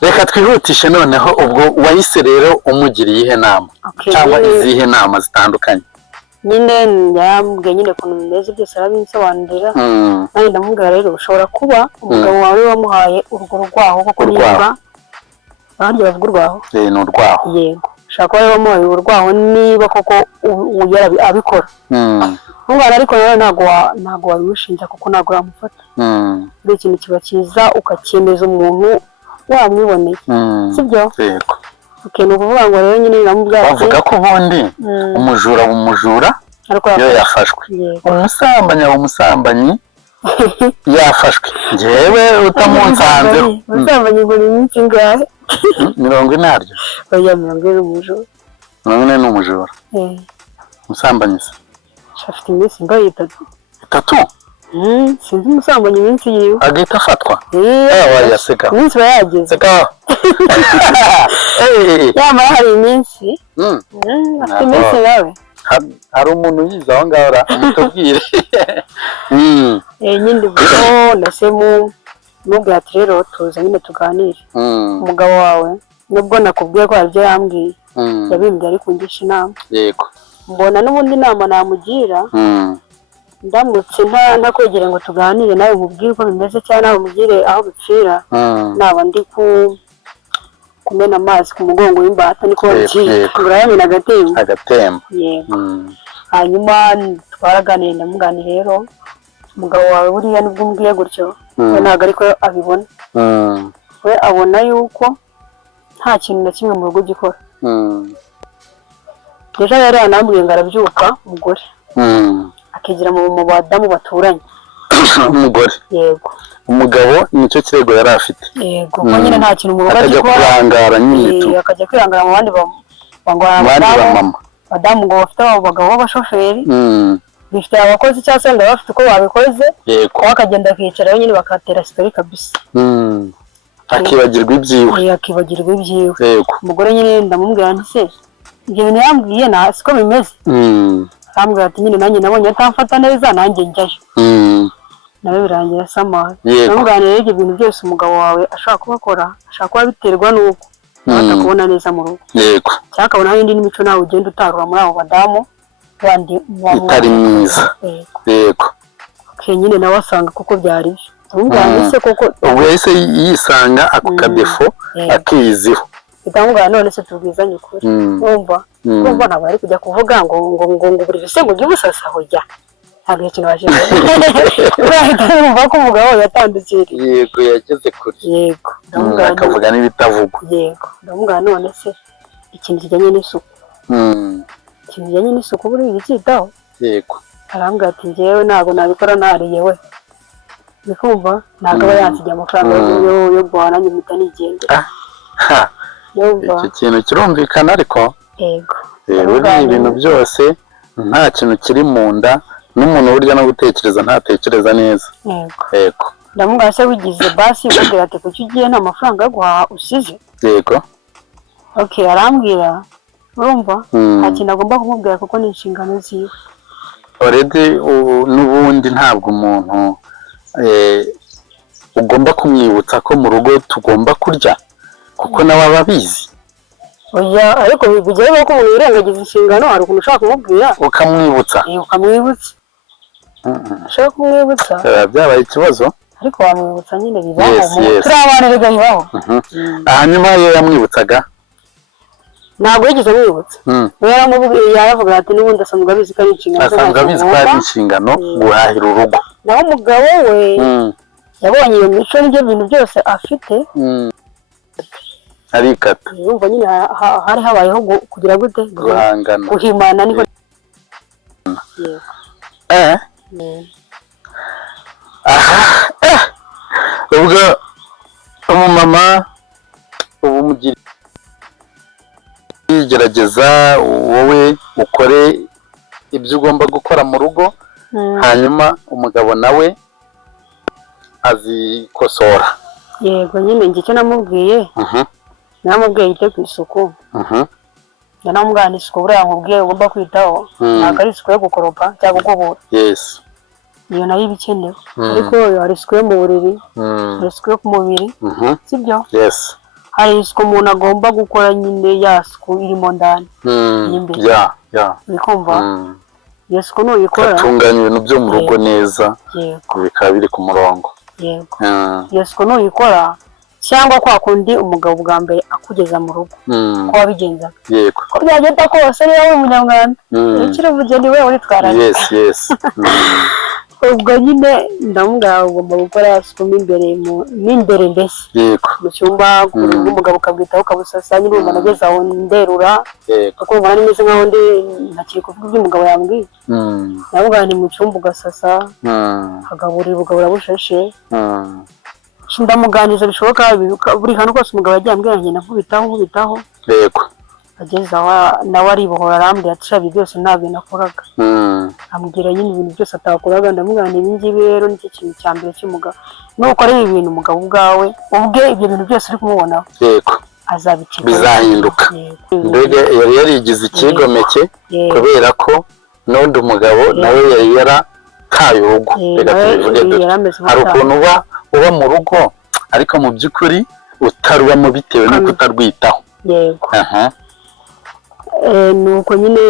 reka twihutishe noneho ubwo wahise rero umugiriye ihe nama cyangwa izihe nama zitandukanye nyine yambwiye nyine ukuntu bimeze byose arabinsobanurira nanjye ndamubwira rero ushobora kuba umugabo wawe wamuhaye urwo rwaho kuko nimba abandi bavuga urwaho ni urwaho yego ashaka kuba yamuhaye urwaho niba koko abikora umwana ariko nawe ntabwo wabimushinja kuko ntabwo yamufata ari ikintu kiba cyiza ukacyemeza umuntu wamwiboneye sibyo yego ni ukuvuga ngo rero nyine biramubwira bavuga ko ubundi umujura iyo yafashwe umusambanyi yafashwe njyewe utamunsanzeho umusambanyi ngo ni iminsi ingahe 40 aryo oya 40 umujura 40 ni umujura umusambanyi se afite iminsi ingahe 3 sinzi umusambanyi iminsi yiwe agahita afatwa wayaseka iminsi bayageze yamara hari iminsi afite iminsi nawe hari umuntu yize aho ngaho amutubwire nyine ubwo nasemu nubwo ati rero tuza nyine tuganire umugabo wawe nubwo nakubwiye ko hari ibyo yambwiye yabimbye ari kungisha inama yego mbona n'ubundi inama namugira ndamutse ntakwegere ngo tuganire nawe nkubwire uko bimeze cyangwa nawe umugire aho bipfira naba ndi kumena amazi ku mugongo w'imbata niko urayamena agatemba yego hanyuma twaraganiye ndamuganira rero umugabo wawe buriya nubwo umbwiye gutyo we ntabwo ariko abibona we abona yuko nta kintu na kimwe mu rugo gikora ejo yari yanambwiye ngo arabyuka umugore akigira mu badamu baturanye umugore yego umugabo nicyo kirego yari afite yego ko nyine nta kintu mu rugo akajya kurangara nyine akajya kwirangara mu bandi badamu ngo bafite abagabo b'abashoferi bifite abakozi cyangwa se bafite uko babikoze bakagenda akicara nyine bakatera sitori kabisa akibagirwa ibyiwe yego umugore nyine ndamubwira nti se ibyo bintu yambwiye siko bimeze arambwira ati nyine nanjye nabonye atamfata neza nanjye njyayo nawe birangira samaye namuganira ibyo bintu byose umugabo wawe ashaka kubakora ashaka kuba biterwa n'uko atakubona neza mu rugo yego cyangwa akabona n'indi n'imico nawe ugenda utarura muri abo badamu bandi itari myiza yego nyine nawe asanga kuko byari byo koko ubwo yahise yisanga ako kadefo akiyiziho bitamubwira none se tubwizanye ukuri wumva ntabwo ari kujya kuvuga ngo buri wese ngo ujye ubusasa hojya ntabwo ikintu washinze urahita ko umugabo yatandukiriye yego yageze kure yego akavuga n'ibitavugwa yego ndamubwira none se ikintu kijyanye n'isuku ikintu kijyanye n'isuku buri icyitaho yego arambwira ati njyewe ntabwo nabikora nariye we bikumva ntabwo aba yansigiye amafaranga yo guhana nanjye mpita nigendera icyo kintu kirumvikana ariko yego buriya ibintu byose nta kintu kiri mu nda n'umuntu burya no gutekereza ntatekereza neza yego ndamubwira se wigize basi ubwira ati kuki ugiye nta mafaranga yo guhaha usize yego arambwira urumva nta kintu agomba kumubwira kuko ni inshingano ziwe already n'ubundi ntabwo umuntu ugomba kumwibutsa ko mu rugo tugomba kurya kuko nawe aba abizi oya ariko bigeraho ko umuntu yirengagiza inshingano hari ukuntu ushaka kumubwira ukamwibutsa ushaka kumwibutsa byabaye ikibazo ariko wamwibutsa nyine bibaho turi abana rega bibaho hanyuma iyo yamwibutsaga ntabwo yigeze amwibutsa yaravuga ati n'ubundi asanzwe abizi ko ari inshingano guhahira urugo naho umugabo we yabonye iyo mico n'ibyo bintu byose afite arikata yumva nyine hari habayeho kugira gute guhimana niko ubwo umumama ubu mugira yigerageza wowe ukore ibyo ugomba gukora mu rugo hanyuma umugabo nawe azikosora yego nyine njye icyo namubwiye namubwiye yite ku isuku namubwira isuku buriya nkubwiye ugomba kwitaho ntabwo ari isuku yo gukoropa cyangwa gukubura iyo nayo iba ikenewe ariko hari isuku yo mu buriri hari isuku yo ku mubiri sibyo hari isuku umuntu agomba gukora nyine ya suku irimo ndani y'imbere bikumva iyo suku nuyikora atunganya ibintu byo mu rugo neza bikaba biri ku murongo yego iyo suku nuyikora cyangwa kwa kundi umugabo bwa mbere akugeza mu rugo ko wabigenzaga yego ko byagenda kose niba uri umunyarwanda ikiri umugeni we uritwarana yes ubwo nyine ndamubwira ugomba gukora isuku n'imbere mbese yego mu cyumba umugabo ukabwitaho ukabusasa nyine umuntu ageze aho nderura kuko ubona nimeze nkaho ndi ntakiri kuvuga ibyo umugabo yambwiye ndamubwira ni mu cyumba ugasasa ukagabura bushashe ndamuganiriza bishoboka buri hantu kose umugabo yagiye ambwira ngenda nkubitaho yego ageze aho nawe aribohora arambwira ati shabi byose ntabwo nakoraga ambwira nyine ibintu byose atakoraga ndamubwira ibi ngibi rero nicyo kintu cya mbere cy'umugabo nukora ibi bintu umugabo ubwawe ubwe ibyo bintu byose uri kumubonaho yego azabikira bizahinduka mbega yari yarigize ikigomeke kubera ko n'undi umugabo nawe yari yarataye urugo reka tubivuge dore hari ukuntu uba mu rugo ariko mu by'ukuri utarubamo bitewe no kutarwitaho yego nuko nyine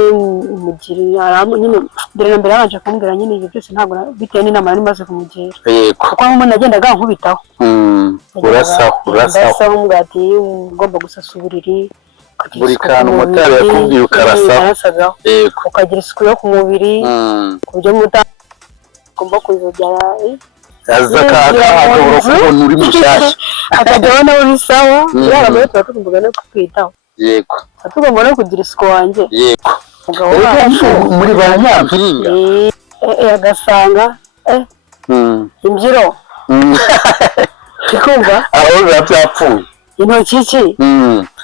umugira nyine mbere na mbere yabanje kumbwira nyine ibyo byose ntabwo bitewe n'inama nari maze kumugira yego kuko umuntu agendaga nkubitaho urasaho mbwa ati ugomba gusasa uburiri buri kantu motari yakubwiye ukarasaho yego ukagira isuku yo ku mubiri ku buryo mutagomba kuzogera akagabura kubona uri mushyashya akagabona uri sawa yaba mbere tuba tugomba no kwitaho yego tugomba no kugira isuku wanjye yego muri ba nyampinga agasanga imbyiro ikumva aho biba byapfuye intoki ki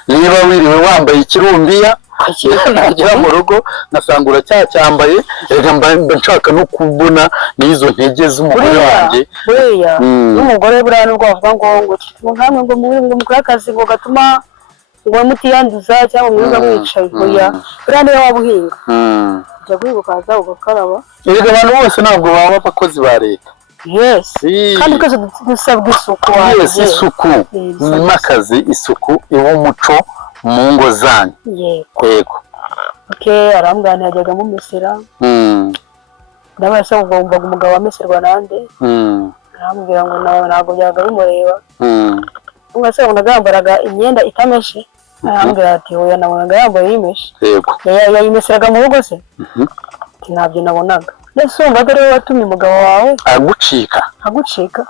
niba wiriwe wambaye ikirumbiya nagera mu rugo nasanga uracyacyambaye reka mba nshaka no kubona n'izo ntege z'umugore wanjye buriya n'umugore buriya nubwo bavuga ngo nkamwe ngo mukore akazi ngo gatuma ngo mutiyanduza cyangwa mwiza mwicaye buriya niyo waba uhinga ujya guhinga ukaza ugakaraba erega abantu bose ntabwo baba abakozi ba leta kandi twese dusabwa isuku isuku nimakazi isuku iba umuco mu ngo zanyu yego arambwira yajyaga mumesera ndabaye se wumvaga umugabo wameserwa nande arambwira ngo ntabwo byaga bimureba umwe se wabonaga yambaraga imyenda itameshe arambwira ati oya nabonaga yambaye yimeshe yayimeseraga mu rugo se ntabyo nabonaga mbese wumva ko ariwe watumye umugabo wawe agucika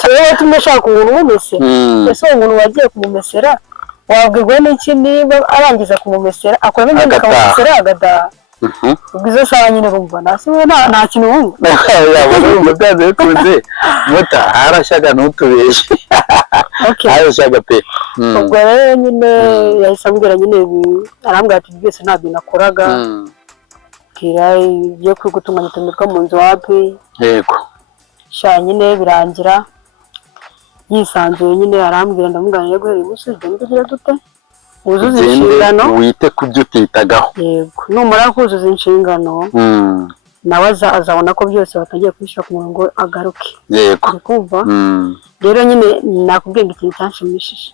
si wowe watumye ashaka umuntu umumesera mbese uwo muntu wagiye kumumesera wabwirwa n'iki niba arangiza kumumesera akuramo imyenda akamumesera agataha ubwo izo saha nyine urumva nta kintu wumva yabona urumva byanze bikunze muta harashyaga ntutubeshye harashyaga pe ubwo rero nyine yahise ambwira nyine arambwira ati byose ntabyo nakoraga ibyo gutunganya utuntu two mu nzu wapi yego sha nyine birangira yisanzuye nyine arambwira ndamubwira guhera umunsi ugenda ugira dute wuzuza inshingano wite ku byo utitagaho yego numara kuzuza inshingano nawe azabona ko byose batangiye kubishyira ku murongo agaruke yego kumva rero nyine nakubwiye ngo ikintu cyanshimishije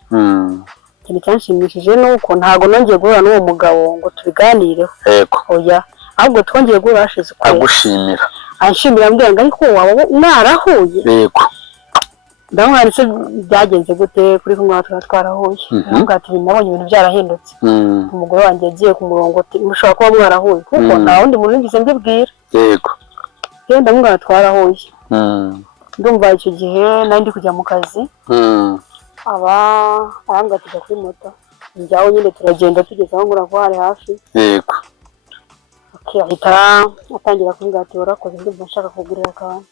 ikintu cyanshimishije ni uko ntabwo nongeye guhura n'uwo mugabo ngo tubiganireho yego oya ahubwo twongeye guhura hashize ukwezi agushimira anshimira ambwira ngo ariko waba mwarahuye yego ndamwanditse byagenze gute kuri kumwe twarahuye ntabwo ati nabonye ibintu byarahindutse umugore wanjye yagiye ku murongo mushobora kuba mwarahuye kuko nta wundi muntu nigeze mbibwira yego genda mwara twarahuye ndumva icyo gihe nari ndi kujya mu kazi arambwira tujya kuri moto njyaho nyine turagenda tugeze aho ngura hari hafi yego ahita atangira kumbwira ati warakoze ndumva nshaka kugurira akantu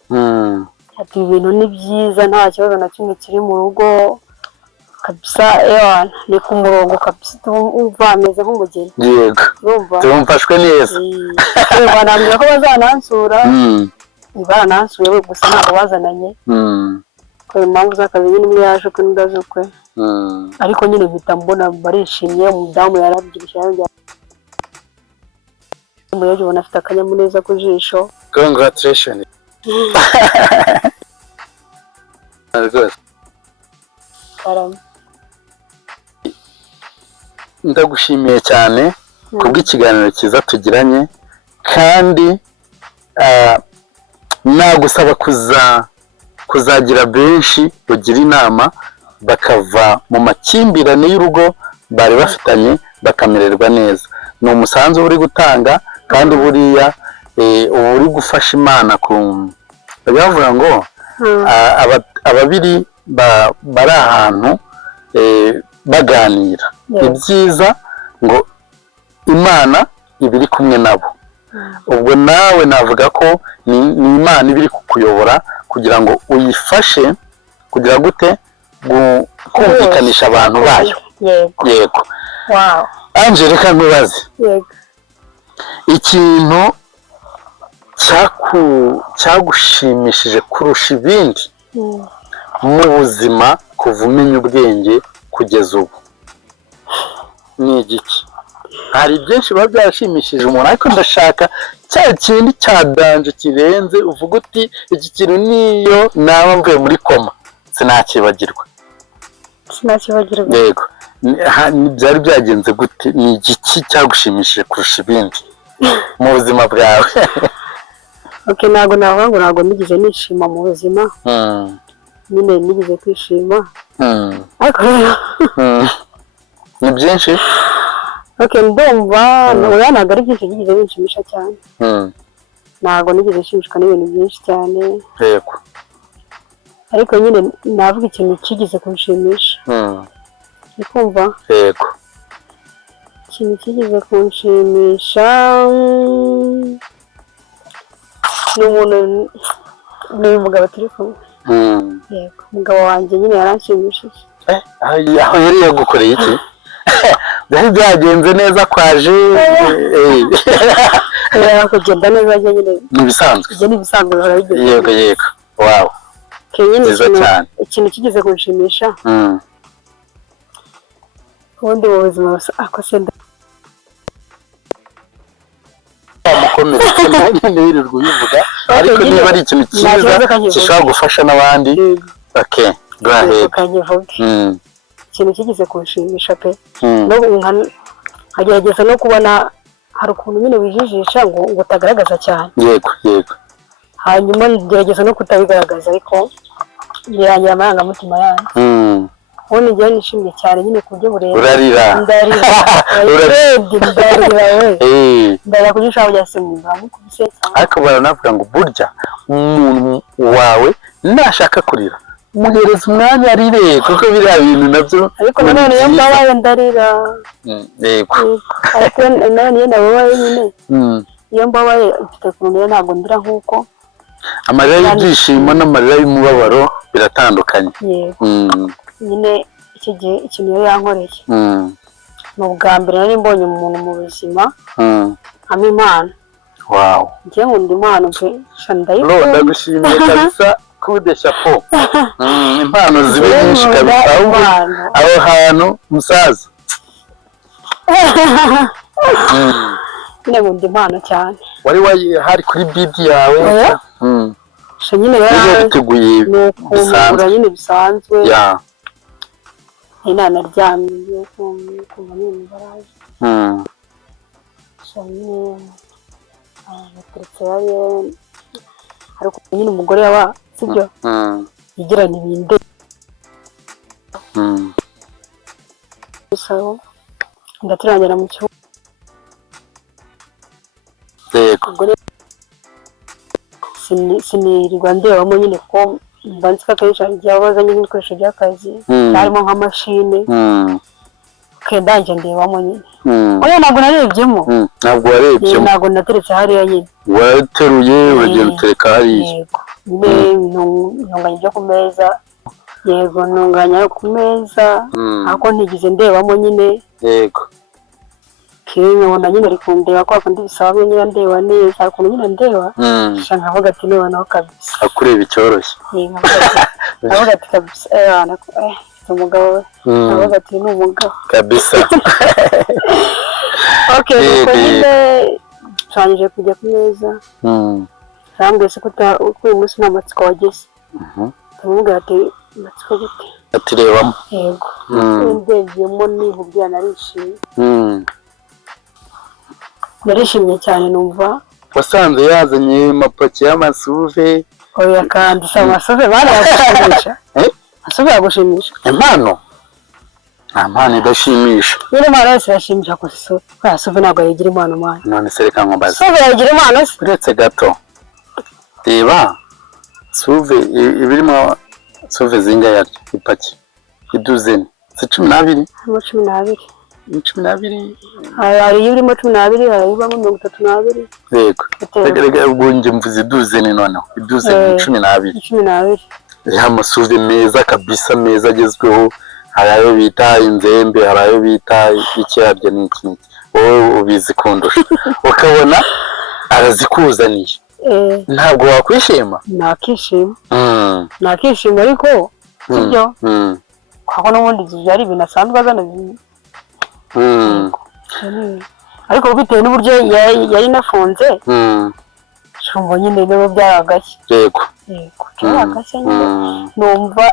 ati ibintu ni byiza nta kibazo na kimwe kiri mu rugo kabisa ni ku murongo kabisa umva ameze nk'umugeni yego tumfashwe neza banambwira ko bazanansura baranansuye we gusa ntabwo bazananye kubera impamvu z'akazi nyine umwe yaje kuri undi aje ukwe ariko nyine mpita mbona barishimye umudamu yarabyibushye umuyaga ubona afite akanyamuneza ku jisho congratulations ndagushimiye cyane kubw'ikiganiro cyiza tugiranye kandi nagusaba kuzagira benshi ugira inama bakava mu makimbirane y'urugo bari bafitanye bakamererwa neza. Ni umusanzu uri gutanga kandi buriya uba uri gufasha Imana bavuga ngo ababiri bari ahantu baganira, ni byiza ngo Imana iba iri kumwe nabo. Ubwo nawe navuga ko ni Imana iba iri kukuyobora kugira ngo uyifashe kugira gute kumvikanisha abantu bayo. Yego. Angel, reka nkubaze, ikintu cyagushimishije kurusha ibindi mu buzima kuva umenya ubwenge kugeza ubu ni igiki? Hari byinshi biba byarashimishije umuntu, ariko ndashaka cya kindi cya danje kirenze uvuga uti iki kintu niyo naba mvuye muri koma sinakibagirwa. Yego. Byari byagenze gute? Ni igiki cyagushimishije kurusha ibindi mu buzima bwawe? Ntabwo navuga ngo ntabwo nigeze nishima mu buzima, nyine nigeze kwishima, ariko ni byinshi. Ndumva ntabwo ari byinshi nigeze binshimisha cyane, ntabwo nigeze nshimishwa n'ibintu byinshi cyane. Yego. Ariko nyine navuga ikintu kigeze kunshimisha. Ni kumva? Yego. Ikintu kigeze kunshimisha ni umuntu, ni umugabo turi kumwe. Yego, umugabo wanjye nyine yaranshimishije. Aho yari yagukoreye iki? Byari byagenze neza kwaje? Kugenda neza nyine ni ibisanzwe. Ibyo ni ibisanzwe barabigeze. Yego yego. Wow. Nziza cyane. Ikintu kigeze kunshimisha. Ubundi mu buzima akose mukomeretse nyine wirirwa ubivuga, ariko niba ari ikintu cyiza gishobora gufasha n'abandi. Go ahead. Ikintu kigeze kunshimisha pe, nkagerageza no kubona hari ukuntu nyine wijijisha ngo utagaragaza cyane. Yego yego. Hanyuma ngerageza no kutabigaragaza, ariko birangira amarangamutima yanjye. Ubundi njyewe nishimye cyane nyine ku buryo burenze. Urarira. Ndarira kugisha byase mu ngamu kubisesa. Ariko baranavuga ngo burya umuntu wawe nashaka kurira muhereza umwanya arire, kuko biriya bintu nabyo. Ariko nanone iyo mbabaye ndarira. Yego. Ariko nanone iyo nababaye nyine, iyo mbabaye mfite kuntu ntabwo ndira nk'uko. Amarira y'ibyishimo n'amarira y'umubabaro biratandukanye. Yego. Nyine iki gihe ikintu yari yankoreye. Ni ubwa mbere nari mbonye umuntu mu buzima ampa impano. Wow. Njye nkunda impano pe, ndayikunda. Ndagushimiye kabisa kudesha po. Impano zibe nyinshi kabisa aho hantu musaza. Nyine nkunda impano cyane. Wari hari kuri bidi yawe? Nyine biteguye bisanzwe. Nyine bisanzwe. Ya. Nanaryamye kumva nyine baraje. Nyine baturutse hari ukuntu nyine umugore yaba sibyo yigirana ibindi. So ndaturangira mu cyumba. Yego. Sinirirwa ndebamo nyine ko mbanzika akenshi igihe bazanye nk'ibikoresho by'akazi harimo nk'amashine. Ndangije ndebamo nyine. Oya ntabwo narebyemo. Ntabwo warebyemo? Ntabwo nateretse hariya nyine. Wateruye uragenda utereka hariya? Yego. Nyine ntunganya ibyo ku meza. Yego ntunganya ku meza, ariko ntigize ndebamo nyine. Yego. Nkabona nyine ari kundeba ko akundi bisaba nyine ndeba neza, ariko nyine ndeba nkavuga ati noneho kabisa akureba icyoroshye. Nkavuga ati kabisa umugabo we, nkavuga ati ni umugabo kabisa. Nuko nyine turangije kujya ku meza. Arambwira se ko uyu munsi nta matsiko wagize. Ndamubwira ati matsiko gute? Ati rebamo. Yego. Ndebyemo nihubwira narishimye. Narishimye cyane numva. Wasanze yazanye amapaki y'amasuve? Oya kandi si amasuve barayashushanyije. asubira gushimisha impano idashimisha nyine impano yose irashimisha gusa Suve oya Suve ntabwo yagira impano mwana none se reka nkumbaze Suve yagira impano se uretse gato reba Suve ibirimo Suve zingahe ipaki iduzeni si 12 harimo 12 12 hari irimo 12 hari ibamo 32 yego rega ubwo nje mvuze iduzeni noneho iduzeni 12 ya Suve meza kabisa meza agezweho hari ayo bita inzembe hari ayo bita icyarya n'iki wowe ubizi kundusha ukabona arazikuzaniye ntabwo wakwishima nakishima ariko sibyo kwako n'ubundi byari ibintu asanzwe azana ariko bitewe n'uburyo yari nafunze shumva nyine nibo byaragashye yego byaragashye nyine numva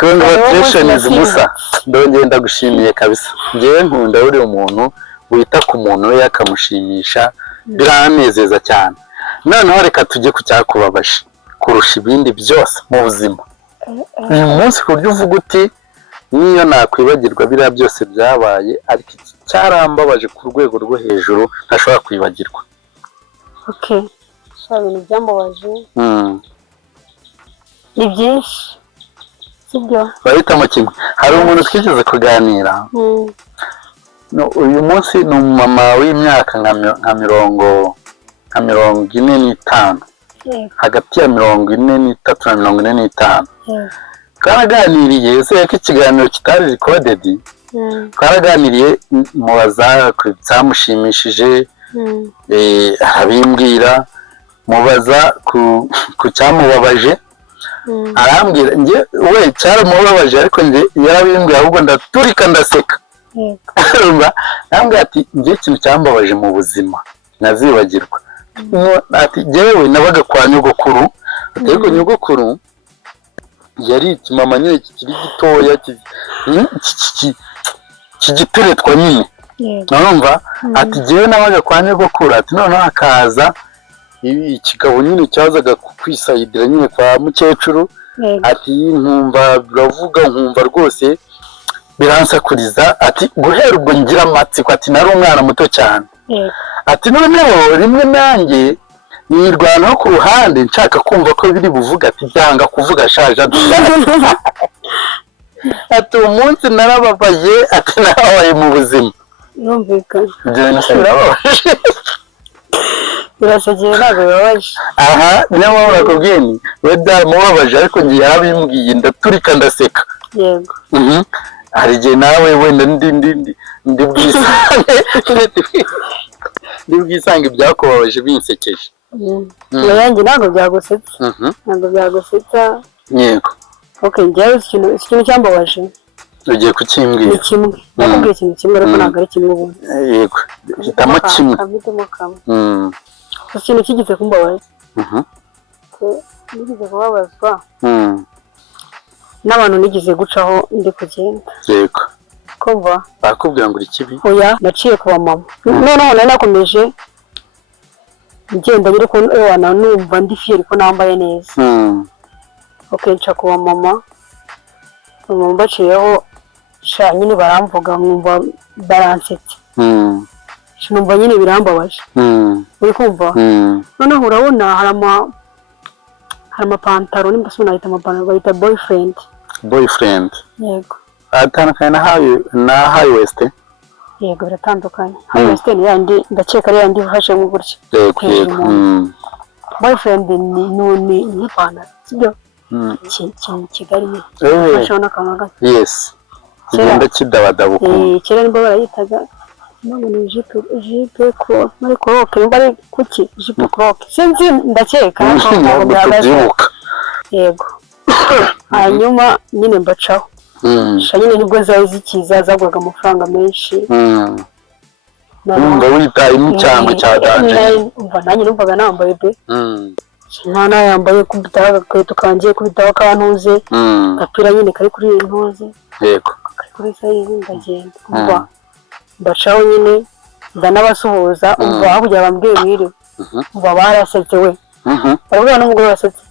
congratulations Musa ndongeye ndagushimiye kabisa ngewe nkunda uri umuntu wita ku muntu we yakamushimisha biranezeza cyane noneho reka tujye ku cyakubabaje kurusha ibindi byose mu buzima uyu munsi ku buryo uvuga uti niyo nakwibagirwa biriya byose byabaye ariko cyarambabaje ku rwego rwo hejuru ntashobora kwibagirwa ibintu byambabaje ni byinshi sibyo bahitamo kimwe hari umuntu twigeze kuganira uyu munsi ni umumama w'imyaka nka 45 hagati ya 43 na 45 twaraganiriye se ko ikiganiro kitari recorded twaraganiriye mubaza ku byamushimishije arabimbwira mubaza ku cyamubabaje arambwira nge we cyaramubabaje ariko nge yarabimbwira ahubwo ndaturika ndaseka arambwira ati nge ikintu cyambabaje mu buzima nazibagirwa ati jewe nabaga kwa nyogokuru ariko nyogokuru yari ikimama nyine kikiri gitoya kigituretwa nyine urumva ati jewe nabaga kwa nyogokuru ati noneho hakaza ikigabo nyine cyazaga kwisayidira nyine kwa mukecuru ati nkumva biravuga nkumva rwose biransakuriza ati guhera ubwo ngira amatsiko ati nari umwana muto cyane ati noneho rimwe nanjye nirwanaho ku ruhande nshaka kumva ko biri buvuga ati byanga kuvuga ashaje ati umunsi narababaye ati narabaye mu buzima yumvikana ibyo bintu birababaje birasegeye ntabwo bibabaje aha niyo mpamvu nakubwiye ni we byamubabaje ariko ngiye yarabimbwiye ndaturika ndaseka yego hari igihe nawe wenda ndi bwisange byakubabaje binsekeje yanjye ntabwo byagusetsa yego njyewe ikintu cyambabaje ugiye kukimbwira ni kimwe nakubwiye ikintu kimwe ariko ntabwo ari kimwe ubundi yego hitamo kimwe ikintu kigeze kumbabaza nigeze kubabazwa n'abantu nigeze gucaho ndi kugenda yego kumva bakubwira ngo uri kibi oya naciye kuba mama noneho nari nakomeje ngenda nyiri ko numva ndi fier ko nambaye neza nca kuba mama mbaciyeho sha nyine baramvuga nkumva baransetse numva nyine birambabaje uri kumva noneho urabona hari amapantaro nimba se unahita amapantaro bayita boyfriend yego atandukanye na high waist yego biratandukanye high waist ni yandi ndakeka ari yandi ifashe mu gutya yego boyfriend ni ipantaro sibyo kigali ni bashobora n'akantu yes kigenda kidabadabuka kera nibwo barayitaga ntabwo ni jipe muri koroke nimba ari kuki jipe koroke sinzi ndakeka ntabwo bihagaze yego hanyuma nyine mbacaho nyine nibwo zari zikiza zagwaga amafaranga menshi numva witayemo cyangwa cya danje umva nanjye numvaga nambaye be nta yambaye kubitaho agakweto kangiye kubitaho akantuze agapira nyine kari kuri iyi ntuze yego kari kuri sayizi ndagenda umva mbacaho nyine ndanabasuhuza umva hakurya bambwiye mwiriwe umva barasetse we baravuga n'umugore wasetse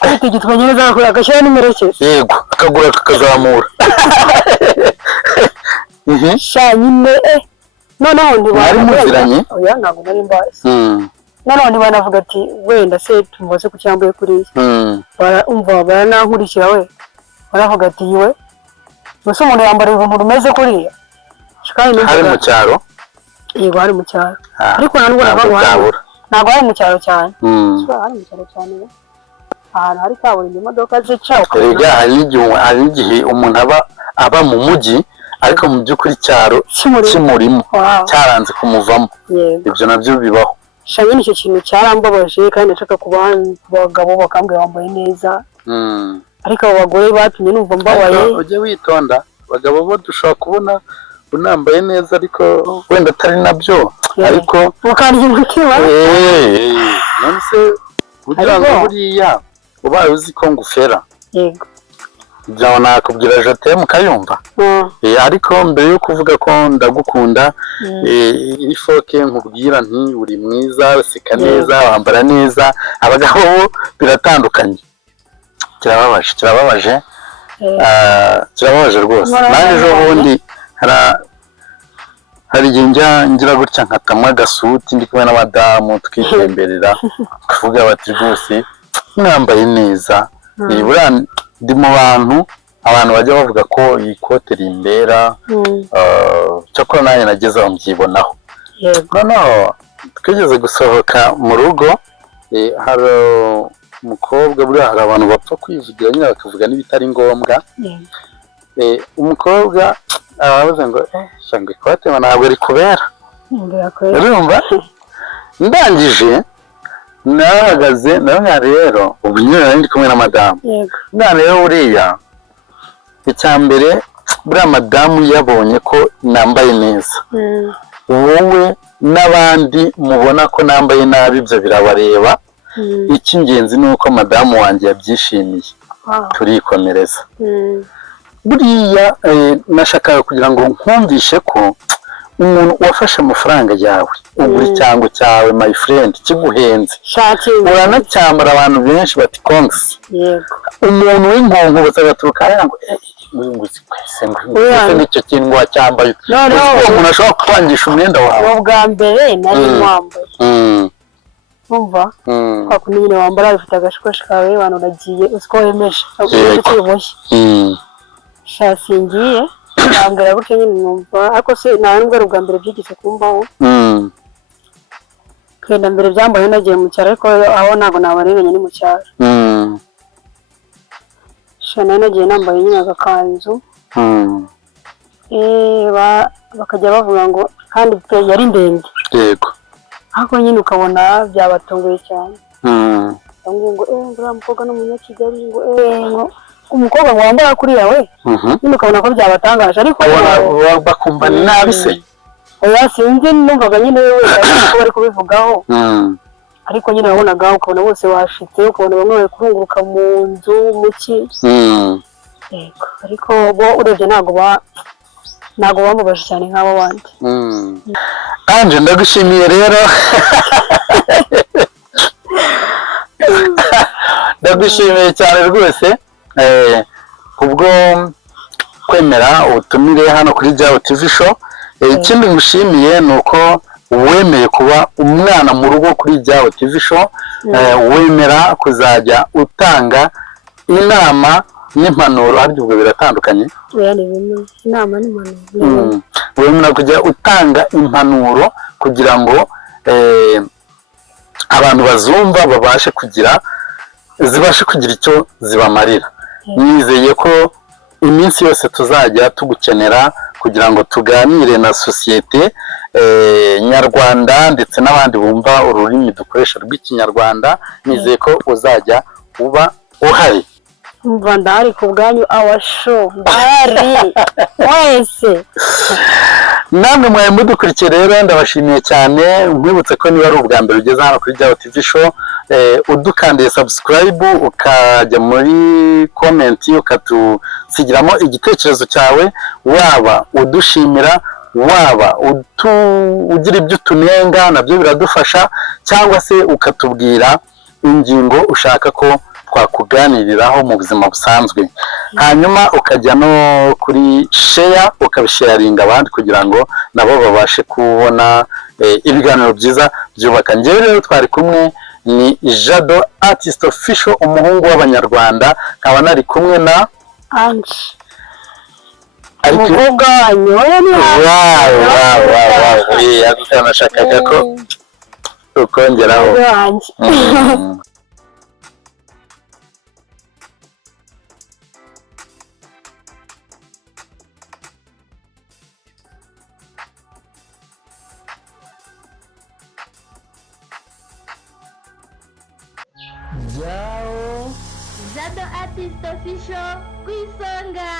ariko igitwa neza agashyira n'umurekezi yego akagura kakazamura sha nyine noneho mwari muziranye oya ntabwo nari mbazi noneho banavuga ati wenda se tumubaze ku cyambuye kuriya umva baranankurikira we baravuga ati yiwe gusa umuntu yambara ibintu rumeze kuriya hari mu cyaro yego hari mu cyaro ariko ntabwo hari mu cyaro cyane hari mu cyaro cyane ahantu hari kaburimbo imodoka zica hari igihe umuntu aba mu mujyi ariko mu by'ukuri cyaro kimurimo cyaranze kumuvamo ibyo nabyo bibaho shanye nicyo kintu cyarambabaje kandi nashaka kuba bagabo bakambwira bambaye neza ariko abo bagore batumye numva mbabaye ujye witonda abagabo bo dushobora kubona unambaye neza ariko wenda atari nabyo ariko ukarya umutima none se kugira ngo buriya ubaye uzi ko ngufera yego kugira ngo nakubwira jate mukayumva ariko mbere yo kuvuga ko ndagukunda iri foke nkubwira nti uri mwiza useka neza wambara neza abagabo biratandukanye kirababaje rwose naje ejo bundi hari igihe ngira gutya nkatamwa agasuti ndi kumwe n'abadamu twitemberera kuvuga bati rwose mwambaye neza nibura ndi mu abantu bajya bavuga ko iyi kote rimbera cyakora nanjye nageze aho mbyibonaho noneho twigeze gusohoka mu rugo hari umukobwa buriya hari abantu bapfa kwivugira nyine bakavuga n'ibitari ngombwa umukobwa aravuze ngo cyangwa ikote ntabwo rikubera urumva ndangije narahagaze nawe rero ubu nyine ndi kumwe na madamu none rero buriya icya mbere buriya madamu yabonye ko nambaye neza wowe n'abandi mubona ko nambaye nabi ibyo birabareba icy'ingenzi ni uko madamu wanjye yabyishimiye turikomereza buriya nashakaga kugira ngo nkumvishe ko umuntu wafashe amafaranga yawe ugura icyango cyawe my friend kiguhenze uranacyambara abantu benshi bati kongsi umuntu w'inkonko agaturuka ngo nicyo kintu wacyambaye umuntu ashobora kwangisha umwenda wawe ubwa mbere nari wambaye umva kwakundi nyine wambara bifite agashakoshi kawe abantu uragiye uziko wemeje ukiri mushya shasingiye nambwira gutyo nyine numva ariko se ntabwo ari ubwa mbere byigeze kumbaho kenda mbere byambaye nagiye mu cyaro ariko aho ntabwo nabarenganye ni mu cyaro shana nagiye nambaye nyine agakanzu bakajya bavuga ngo kandi yari ndende yego ariko nyine ukabona byabatunguye cyane ngo uriya mukobwa ni umunyakigali ngo umukobwa ngo wambara kuriya we nyine ukabona ko byabatangaje ariko bakumva ni nabi se oya sinzi numvaga nyine wese ko bari kubivugaho ariko nyine wabonaga ukabona bose washitse ukabona bamwe bari kurunguruka mu nzu muki yego ariko bo urebye ntabwo bamubaje cyane nk'abo bandi anje ndagushimiye rero ndagushimiye cyane rwose kubwo kwemera ubutumire hano kuri Jabo TV show ikindi ngushimiye ni uko wemeye kuba umwana mu rugo kuri Jabo TV show wemera kuzajya utanga inama n'impanuro ariko ubwo biratandukanye inama n'impanuro wemera kujya utanga impanuro kugira ngo abantu bazumva zibashe kugira icyo zibamarira nizeye ko iminsi yose tuzajya tugukenera kugira ngo tuganire na sosiyete nyarwanda ndetse n'abandi bumva ururimi dukoresha rw'ikinyarwanda nizeye ko uzajya uba uhari umva ndahari ku bwanyu awasho ndahari wese namwe mwaye mudukurikiye rero ndabashimiye cyane nkwibutse ko niba ari ubwa mbere ugeze hano kuri Jabo TV show udukandiye subscribe ukajya muri comment ukatusigiramo igitekerezo cyawe waba udushimira waba ugira ibyo tunenga nabyo biradufasha cyangwa se ukatubwira ingingo ushaka ko twakuganiriraho mu buzima busanzwe, hanyuma ukajya no kuri share ukabisharinga abandi kugira ngo nabo babashe kubona ibiganiro byiza byubaka. Njyewe rero twari kumwe ni Jado Artist Official, umuhungu w'Abanyarwanda, nkaba nari kumwe na Ange umukobwa wanyoye ni nashakaga ko ukongeraho Jado Artist Official ku isonga.